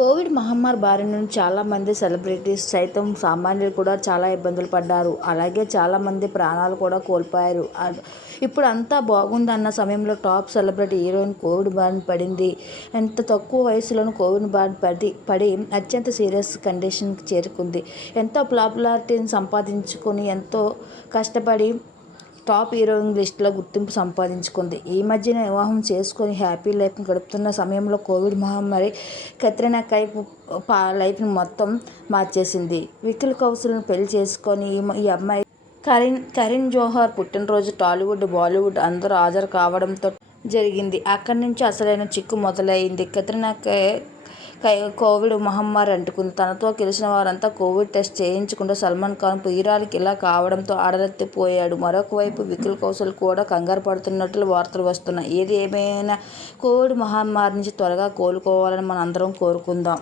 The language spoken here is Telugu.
కోవిడ్ మహమ్మారి బారి నుండి చాలామంది సెలబ్రిటీస్ సైతం సామాన్యులు కూడా చాలా ఇబ్బందులు పడ్డారు. అలాగే చాలామంది ప్రాణాలు కూడా కోల్పోయారు. ఇప్పుడు అంతా బాగుందన్న సమయంలో టాప్ సెలబ్రిటీ హీరోయిన్ కోవిడ్ బారిన పడింది. ఎంత తక్కువ వయసులోనూ కోవిడ్ బారిన పడి పడి అత్యంత సీరియస్ కండిషన్కి చేరుకుంది. ఎంతో పాపులారిటీని సంపాదించుకొని ఎంతో కష్టపడి టాప్ హీరోయిన్ లిస్టులో గుర్తింపు సంపాదించుకుంది. ఈ మధ్యన వివాహం చేసుకొని హ్యాపీ లైఫ్ని గడుపుతున్న సమయంలో కోవిడ్ మహమ్మారి కత్రినా కైఫ్ పా లైఫ్ని మొత్తం మార్చేసింది. వికిల్ కౌశల్ని పెళ్ళి చేసుకొని ఈ అమ్మాయి కరీన్ కరీన్ జోహర్ పుట్టినరోజు టాలీవుడ్ బాలీవుడ్ అందరూ హాజరు కావడంతో జరిగింది. అక్కడి నుంచి అసలైన చిక్కు మొదలైంది. కత్రినా కై కోవిడ్ మహమ్మారి అంటుకుంది. తనతో కలిసిన వారంతా కోవిడ్ టెస్ట్ చేయించకుండా సల్మాన్ ఖాన్ ప్రియురాలికి ఇలా కావడంతో ఆడలెత్తిపోయాడు మరొకవైపు వికుల్ కౌశల్ కూడా కంగారు పడుతున్నట్లు వార్తలు వస్తున్నాయి. ఏది ఏమైనా కోవిడ్ మహమ్మారి నుంచి త్వరగా కోలుకోవాలని మనం అందరం కోరుకుందాం.